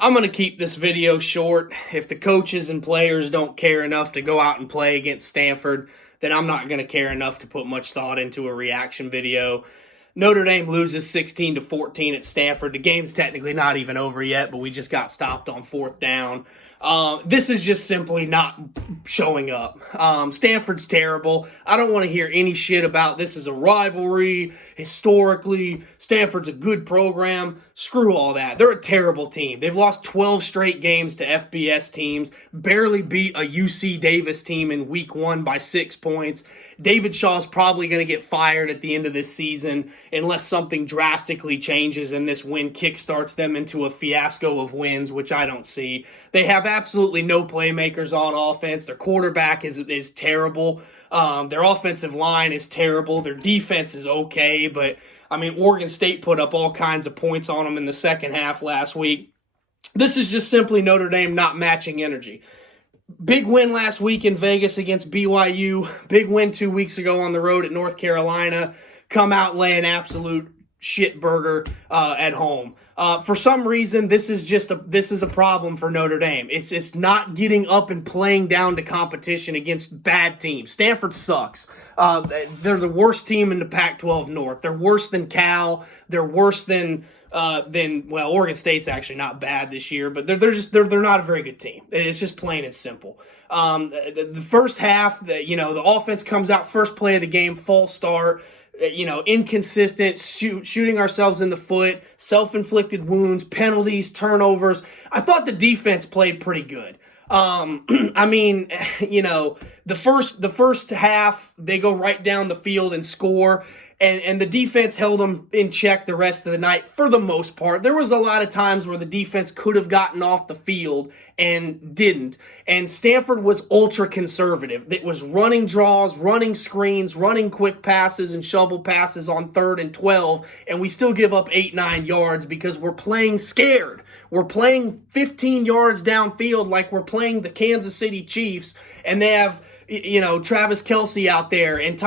I'm going to keep this video short. If the coaches and players don't care enough to go out and play against Stanford, then I'm not going to care enough to put much thought into a reaction video. Notre Dame loses 16-14 at Stanford. The game's technically not even over yet, but we just got stopped on fourth down. This is just simply not showing up. Stanford's terrible. I don't want to hear any shit about this is a rivalry. Historically, Stanford's a good program. Screw all that. They're a terrible team. They've lost 12 straight games to FBS teams, barely beat a UC Davis team in week 1 by 6 points. David Shaw's probably going to get fired at the end of this season unless something drastically changes and this win kickstarts them into a fiasco of wins, which I don't see. They have absolutely no playmakers on offense. Their quarterback is terrible. Their offensive line is terrible. Their defense is okay, but I mean, Oregon State put up all kinds of points on them in the second half last week. This is just simply Notre Dame not matching energy. Big win last week in Vegas against BYU. Big win 2 weeks ago on the road at North Carolina. Come out laying absolute shit burger at home. For some reason, this is a problem for Notre Dame. It's not getting up and playing down to competition against bad teams. Stanford sucks. They're the worst team in the Pac-12 North. They're worse than Cal. They're worse than Oregon State's actually not bad this year, but they're not a very good team. It's just plain and simple. The first half, the offense comes out first play of the game, false start. Inconsistent, shooting ourselves in the foot, self-inflicted wounds, penalties, turnovers. I thought the defense played pretty good. The first half, they go right down the field and score, and the defense held them in check the rest of the night for the most part. There was a lot of times where the defense could have gotten off the field and didn't. And Stanford was ultra conservative. It was running draws, running screens, running quick passes and shovel passes on 3rd and 12, and we still give up 8-9 yards because we're playing scared. We're playing 15 yards downfield like we're playing the Kansas City Chiefs, and they have Travis Kelce out there, and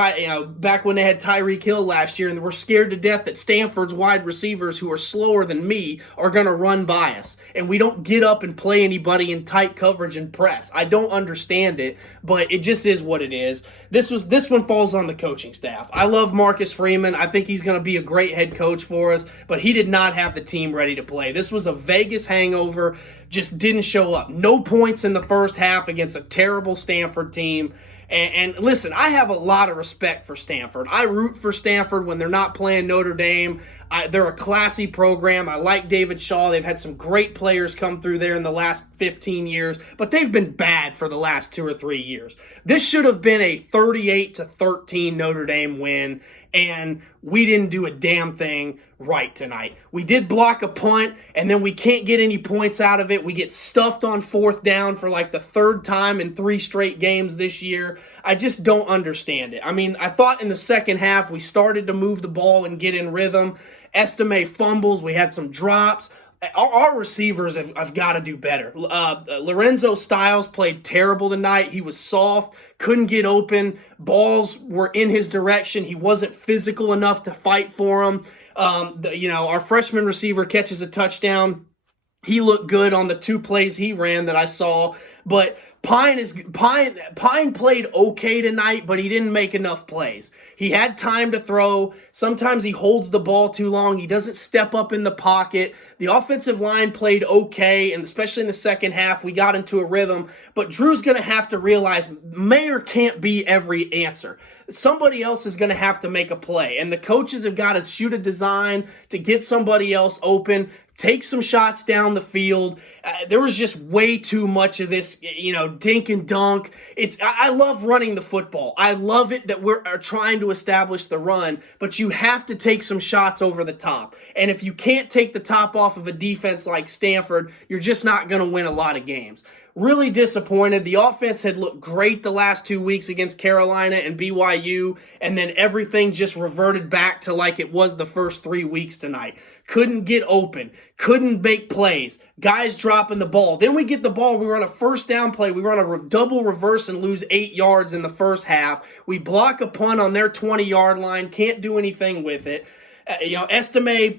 back when they had Tyreek Hill last year, and we're scared to death that Stanford's wide receivers, who are slower than me, are going to run by us, and we don't get up and play anybody in tight coverage and press. I don't understand it, but it just is what it is. This one falls on the coaching staff. I love Marcus Freeman. I think he's going to be a great head coach for us, but he did not have the team ready to play. This was a Vegas hangover. Just didn't show up. No points in the first half against a terrible Stanford team. And listen, I have a lot of respect for Stanford. I root for Stanford when they're not playing Notre Dame. They're a classy program. I like David Shaw. They've had some great players come through there in the last 15 years, but they've been bad for the last 2 or 3 years. This should have been a 38-13 Notre Dame win, and we didn't do a damn thing right tonight. We did block a punt, and then we can't get any points out of it. We get stuffed on 4th down for like the 3rd time in 3 straight games this year. I just don't understand it. I mean, I thought in the second half we started to move the ball and get in rhythm. Estime fumbles. We had some drops. Our receivers have got to do better. Lorenzo Styles played terrible tonight. He was soft, couldn't get open. Balls were in his direction. He wasn't physical enough to fight for them. Our freshman receiver catches a touchdown. He looked good on the 2 plays he ran that I saw, but Pine played okay tonight, but he didn't make enough plays. He had time to throw. Sometimes he holds the ball too long. He doesn't step up in the pocket. The offensive line played okay, and especially in the second half, we got into a rhythm. But Drew's going to have to realize Mayer can't be every answer. Somebody else is going to have to make a play, and the coaches have got to shoot a design to get somebody else open. Take some shots down the field. There was just way too much of this, dink and dunk. I love running the football. I love it that we're trying to establish the run, but you have to take some shots over the top. And if you can't take the top off of a defense like Stanford, you're just not going to win a lot of games. Really disappointed. The offense had looked great the last 2 weeks against Carolina and BYU, and then everything just reverted back to like it was the first 3 weeks tonight. Couldn't get open. Couldn't make plays. Guys dropping the ball. Then we get the ball. We run a first down play. We run a double reverse and lose 8 yards in the first half. We block a punt on their 20-yard line. Can't do anything with it. Estime,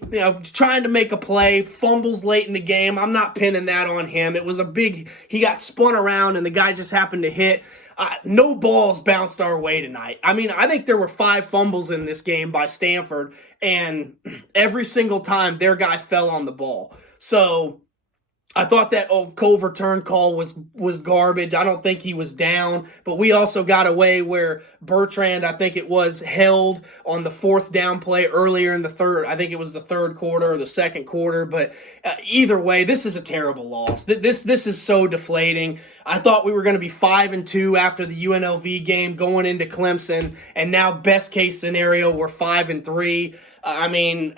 trying to make a play, fumbles late in the game. I'm not pinning that on him. It was he got spun around and the guy just happened to hit. No balls bounced our way tonight. I mean, I think there were 5 fumbles in this game by Stanford, and every single time their guy fell on the ball. So I thought that Cove return call was garbage. I don't think he was down, but we also got away where Bertrand, I think it was, held on the 4th down play earlier in the third. I think it was the third quarter or the second quarter, but either way, this is a terrible loss. This is so deflating. I thought we were going to be 5-2 after the UNLV game going into Clemson, and now best case scenario we're 5-3. I mean,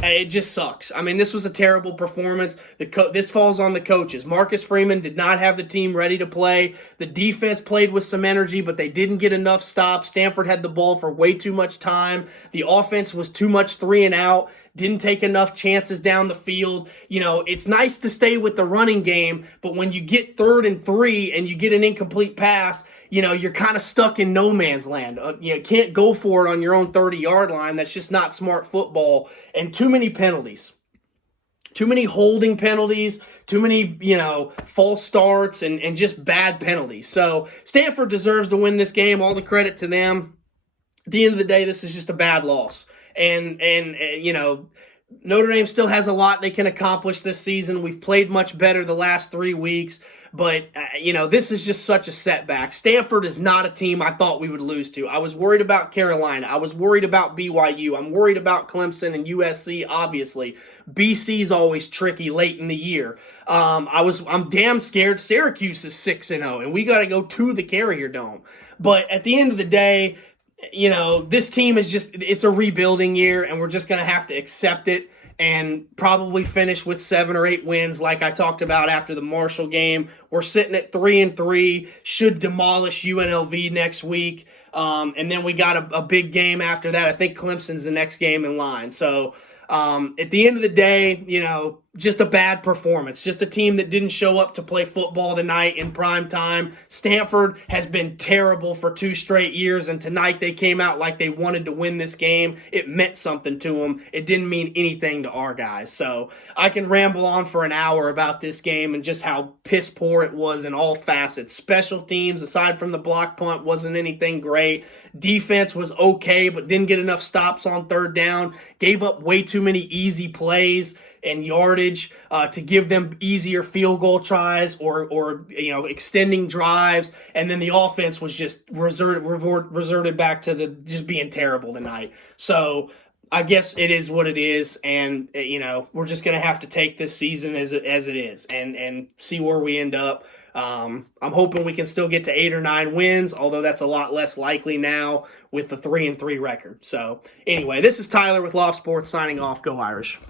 it just sucks. I mean, this was a terrible performance. This falls on the coaches. Marcus Freeman did not have the team ready to play. The defense played with some energy, but they didn't get enough stops. Stanford had the ball for way too much time. The offense was too much 3 and out. Didn't take enough chances down the field. It's nice to stay with the running game, but when you get 3rd and 3 and you get an incomplete pass, you're kind of stuck in no man's land. You can't go for it on your own 30-yard line. That's just not smart football. And too many penalties. Too many holding penalties. Too many, false starts and just bad penalties. So Stanford deserves to win this game. All the credit to them. At the end of the day, this is just a bad loss. And Notre Dame still has a lot they can accomplish this season. We've played much better the last 3 weeks. But, this is just such a setback. Stanford is not a team I thought we would lose to. I was worried about Carolina. I was worried about BYU. I'm worried about Clemson and USC, obviously. BC's always tricky late in the year. I'm damn scared Syracuse is 6-0, and we got to go to the Carrier Dome. But at the end of the day, this team it's a rebuilding year, and we're just going to have to accept it and probably finish with 7 or 8 wins like I talked about after the Marshall game. We're sitting at 3-3, should demolish UNLV next week. And then we got a big game after that. I think Clemson's the next game in line. So at the end of the day, just a bad performance. Just a team that didn't show up to play football tonight in prime time. Stanford has been terrible for 2 straight years, and tonight they came out like they wanted to win this game. It meant something to them. It didn't mean anything to our guys. So I can ramble on for an hour about this game and just how piss poor it was in all facets. Special teams, aside from the block punt, wasn't anything great. Defense was okay, but didn't get enough stops on 3rd down. Gave up way too many easy plays and yardage to give them easier field goal tries or extending drives, and then the offense was just resorted back to just being terrible tonight. So I guess it is what it is, and we're just gonna have to take this season as it is and see where we end up. I'm hoping we can still get to 8 or 9 wins, although that's a lot less likely now with the 3-3 record. So anyway, this is Tyler with Loft Sports signing off. Go Irish.